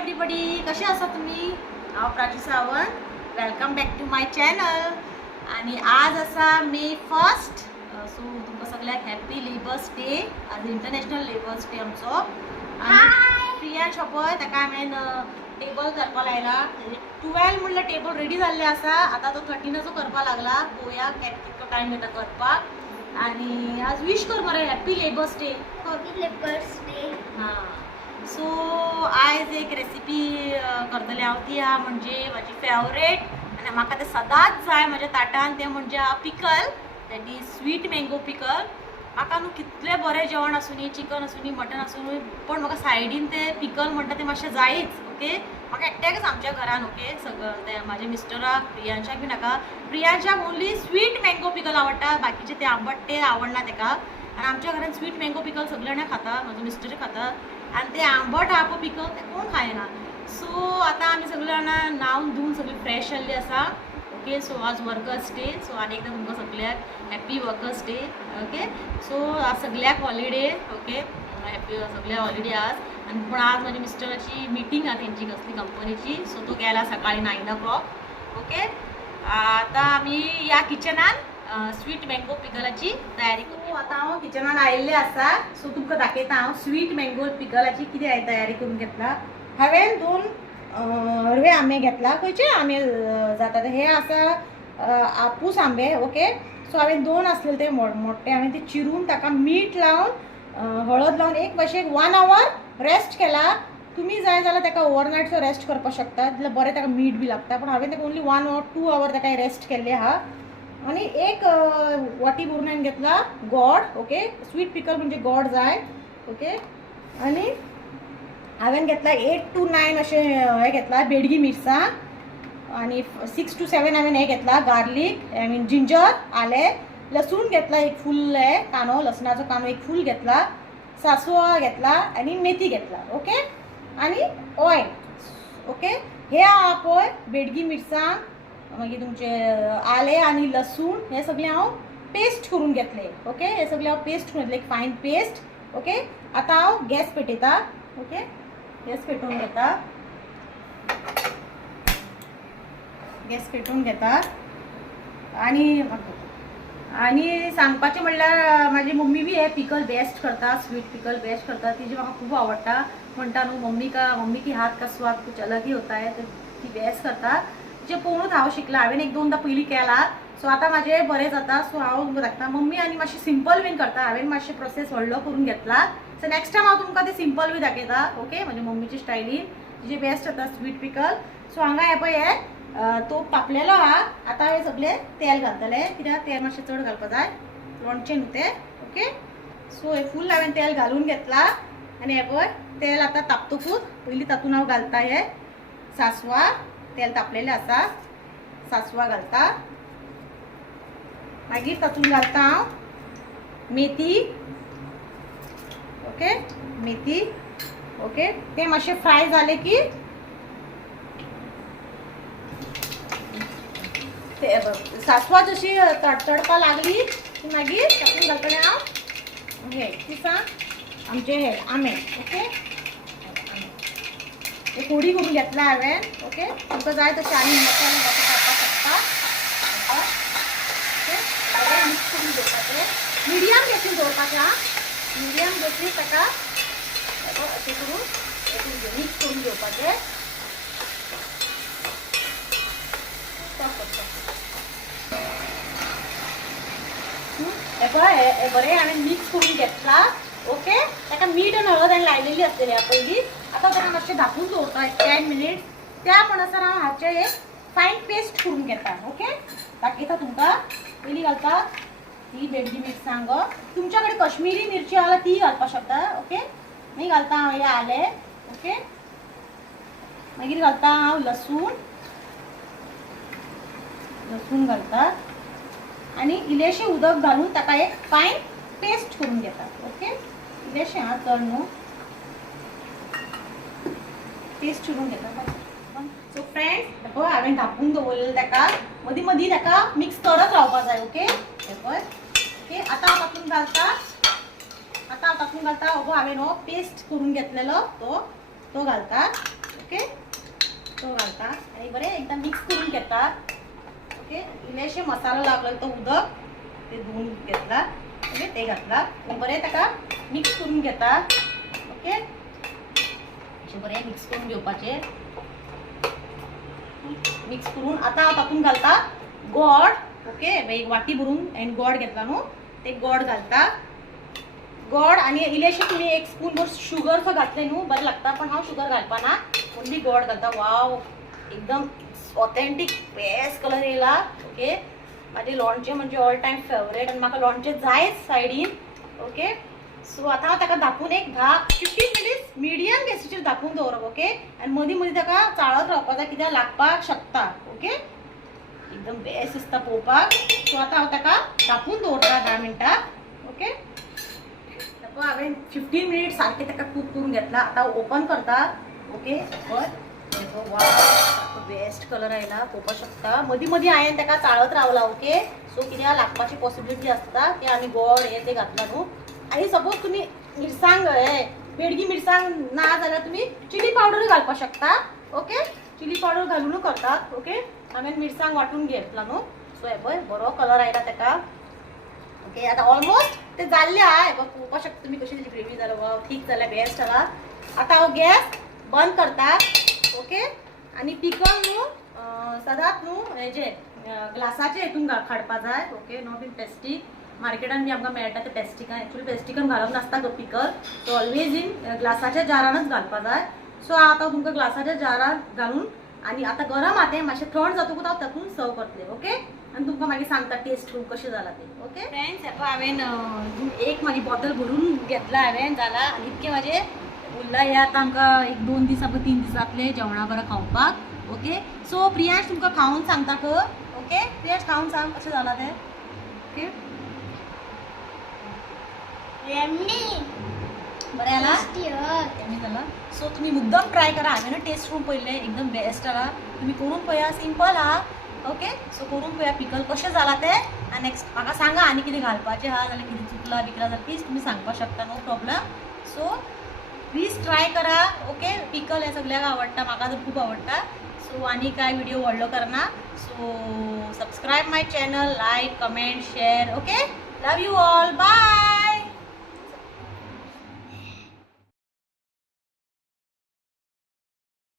Everybody कसे आसा तुम्ही? Prachi Sawant. Welcome back to my channel आणि आज आसा मे फर्स्ट सो तुमकां सगळ्याक हॅपी लेबर्स डे आज इंटरनॅशनल लेबर्स डे आमचो. आणि प्रिया शॉपय ताका हांवें टेबल करपा लायला टुवेल्व म्हणल्यार टेबल रेडी जाल्ले आसा आतां तो थर्टिनाचो करपा लागला पळोवया कितको टायम घेता करपाक आणि आज विश कर मरे happy labours day happy labours day हां. सो आयज एक रेसिपी करतले हांव ती आहा म्हणजे म्हाजी फेवरेट आनी म्हाका तें सदांच जाय म्हज्या ताटान तें म्हणजे आहा pickle that is sweet mango pickle. म्हाका न्हू कितलें बरें जेवण आसुनी चिकन आसूं मटन आसूं पूण पण म्हाका सायडीन तें पिकल म्हणटा तें मातशें जायच ओके म्हाका एकट्याकच आमच्या घरान ओके सगळं तें म्हाज्या मिस्टराक प्रियांशाक बी नाका. प्रियांशाक ओन्ली स्वीट मँगो पिकल आवडटा बाकीचे ते आंबट ते आवडना तेका. आनी आमच्या घरान स्वीट मँगो पिकल सगळे जाणां खाता म्हाजो मिस्टर खाता आनी ते आंबट आपो पळय ते कोण खायना सो आतां आमी सगळे जाणां न्हावन धुवन सगळी फ्रेश जाल्ली आसा ओके सो आज वर्कर्स डे सो आनी एकदां तुमकां सगळ्याक happy workers day okay so आज सगळ्याक हॉलिडे ओके हॅप्पी सगळ्या हॉलिडे आज. आनी पूण आज माझ्या मिस्टराची मिटींग आहा तेंची कसली कंपनीची सो तो गेला सकाळी नायन ओ क्लॉक ओके आतां आमी या किचनान स्वीट मँगो पिकलाची तयारी करू. आतां हांव किचनान आयिल्लें आसा सो तुमकां दाखयता हांव स्वीट मँगो पिकलाची कितें हांवें तयारी करून घेतला? हांवें दोन हरवे आंबे घेतला. खंयचे आंबे जातात. जाता ते हे आसा आपूस आंबे ओके? सो हांवें दोन आसलेले ते मो- मोठे हांवें ते चिरून ताका मीठ लावन हळद लावन एक भाशेन वन आवर रेस्ट केला. तुमी जाय जाल्यार ताका ओवरनायटचो रेस्ट करपाक शकता. जाल्यार बरें ताका मीठ बी लागता. पूण हांवें ताका only one hour two hour ताका रेस्ट केल्ले आहा आणि एक वाटी बुरण्यान हांवें घेतला गोड ओके? स्वीट पिकल म्हणजे गोड जाय ओके? आणि हांवें घेतला एट टू नायन अशें हें घेतला बेडगी मिरसांग आणि सिक्स टू सेवन हांवें हें घेतला गार्लीक आय मीन जिंजर आलें. लसूण घेतला एक फूल हे कांदो लसणाचो कांदो एक फूल घेतला. सासवा घेतला आणि मेथी घेतला ओके? आणि ऑयल ओके? हे आहा पळय बेडगी मिरसांग मागीर तुमचे आले आणि लसूण हे सगळे हांव पेस्ट करून घेतले ओके हे सगळे हांव पेस्ट करून घेतले एक फायन पेस्ट ओके आतां हांव गॅस पेटयता ओके गॅस पेटोवन घेता. गॅस पेटोवन घेता. आणि आणि सांगपाचें म्हणल्यार म्हाजी मम्मी बी हे पिकल बेस्ट करता स्वीट पिकल बेस्ट करता. तिजे म्हाका खूब आवडटा म्हणटा न्हू मम्मी का मम्मी की हात का स्वाद कुछ अलग ही होता है ती बेस्ट करता. जे पळोवनूच हांव शिकला हांवें एक दोनदा पयलीं केला सो आतां म्हाजें बरें जाता सो हांव धाकटा मम्मी आनी मातशी सिंपल बीन करता हांवें मातशें प्रोसेस व्हडलो करून घेतला सो नेक्स्ट टायम हांव तुमकां ते सिंपल बी दाखयता ओके म्हणजे मम्मीचे स्टायलीन जे बेस्ट जाता स्वीट पिकल सो हांगा हे पळय हे तो पापलेलो आहा आतां हांवें सगळे तेल घालतलें. कित्याक? तेल मातशें चड घालपा जाय. लोणचें न्हू तें ओके सो हे फूल हांवें तेल घालून घेतला. आनी हे पळय तेल आतां तापतकूच पयलीं तातूंत हांव घालता हे सासवां. तेल तापलेलें आसा सासवा घालता. मागीर तातूंत घालता. हांव मेथी. ओके? मेथी. ओके? ते मातशें फ्राय झाले की ते सासवा जशी तडतडपा लागली की मागीर तातूंत घालतले हांव हे दिसा आमचे हे आंबे ओके? हे फोडी करून घेतला हांवें ओके? तुमकां जाय तशें आनी मसाले घालून घालपाक शकता ओके? बरें मिक्स करून घेवपाचें मिडियम गॅसीन दवरपाचें आं मिडियम गॅसीन ताका हे अशें करून मिक्स करून घेवपाचें स्टॉप हे पळय हे- बरें हांवें मिक्स करून घेतला ओके? ताका मीठ आनी हळद हांवें लायलेली आसलेली ह्या पयलीं आतां ताका मातशें धापून दवरता एक टेन मिनिट त्या म्हणसर हांव हाचे एक फायन पेस्ट करून घेता ओके दाखयता तुमकां पयलीं घालता ही बेडगी मिरसांग तुमच्या कडेन कश्मिरी मिरची आहा ती घालपाक शकता ओके मागीर घालता हांव हे आलें ओके मागीर घालता हांव लसूण. लसूण घालता. आणि इलेशें उदक घालून ताका एक फायन पेस्ट करून घेता ओके इलेशें आं चड न्हू. पेस्ट करून घेता सो फ्रेंड्स पळय हांवें धापून दवरलेलें ताका मदीं मदीं ताका मिक्स करत रावपाक जाय ओके हे पळय ओके आतां हांव तातूंत घालता. आतां हांव तातूंत घालता. हो हांवें हो पेस्ट करून घेतलेलो. तो तो घालता. ओके तो घालता. आनी बरें एकदां मिक्स करून घेता. ओके इल्लेशें मसालो लागलो तो उदक. ते धुवून घेतला. ओके ते घातला. बरें ताका मिक्स करून घेता. ओके अशे बरे मिक्स करून घेवपाचे मिक्स करून आता हांव तातूंत घालता गोड ओके? एक वाटी भरून हांवें गोड घेतला न्हू ते गोड घालता. गोड आणि इलेशे तुमी एक स्पून भर शुगर सो घातले न्हू बरें लागता पण हांव शुगर घालपाना ओन्ली गोड घालता. वाव एकदम ऑथेंटीक बेस्ट कलर येयला ओके? माझे लोणचें म्हणजे ऑल टायम फेवरेट आनी म्हाका लोणचें जायच सायडीन ओके? सो आतां हांव ताका धापून एक धा फिफ्टीन मिनिट्स मिडियम गॅसीचेर धापून दवरप ओके आनी मदीं मदीं ताका चाळत रावपा जाय कित्याक लागपाक शकता ओके एकदम बेस्ट दिसता पळोवपाक सो आतां हांव ताका धापून दवरता धा मिनटां ओके ताका हांवें फिफ्टीन मिनिट सारकें ताका कूक करून घेतला. आतां ओपन करता ओके वा बेस्ट कलर आयला पळोवपाक शकता. मदीं मदीं हांवें ताका चाळत रावला ओके सो कित्याक लागपाची पॉसिबिलिटी आसता की आमी गोड हे ते घातला न्हू आनी सपोज तुमी मिरसांग हे बेडगी मिरसांग ना जाल्यार तुमी चिली पावडर घालपाक शकता ओके चिली पावडर घालून करतात ओके हांवें मिरसांग वांटून घेतला न्हू सो हे पळय बरो कलर आयला ताका ओके आता ऑलमोस्ट ते जाल्ले आहा. बघ पळोवपाक शकता तुमी कशी तेजी ग्रेवी जाल्या वा ठीक जाल्या बेस्ट जाला आतां हांव गॅस बंद करता ओके आनी पिकल न्हू सदांच न्हू हेजे ग्लासाचे हितून काडपा जाय ओके नॉट इन प्लॅस्टीक मार्केटान बी आमकां मेळटा ते प्लॅस्टिकान एक्चुअली प्लॅस्टिकान घालप नासता गो पिकल सो ऑलवेज इन ग्लासाच्या जारानच घालपा जाय. सो आतां तुमकां ग्लासाच्या जारान घालून आनी आतां गरम आहा मातशें थंड जातकूच हांव तातूंत सर्व करतलें ओके आनी तुमकां मागीर सांगता टेस्ट कशें जाला तें ओके फ्रेंड्स हेपळय हांवें एक म्हाजी बॉटल भरून घेतला हांवें जाला आनी इतके म्हाजे उरला हे आतां आमकां एक दोन दीस आपण तीन जातले जेवणा बरं खावपाक ओके सो प्रियांश तुमकां खावन सांगता ओके प्रियांश खावन सांग कशें जाला तें? ओके बरें. कमी झाला सो तुम्ही मुद्दम ट्राय करा. हांवें टेस्ट करून पळयलें एकदम बेस्ट जाला तुम्ही करून पळया सिंपल आहा ओके सो करून पळया पिकल कशें जाला तें. आनी नेक्स्ट म्हाका सांगा आनी कितें घालपाचें आहा जाल्यार कितें चुकला बिकला जाल्यार प्लीज तुमी सांगपाक शकता no problem so please try करा. ओके पिकल हें सगळ्यांक आवडटा म्हाका तर खूब आवडटा सो आनी काय व्हिडिओ व्हडलो करना so subscribe my channel like comment share okay love you all bye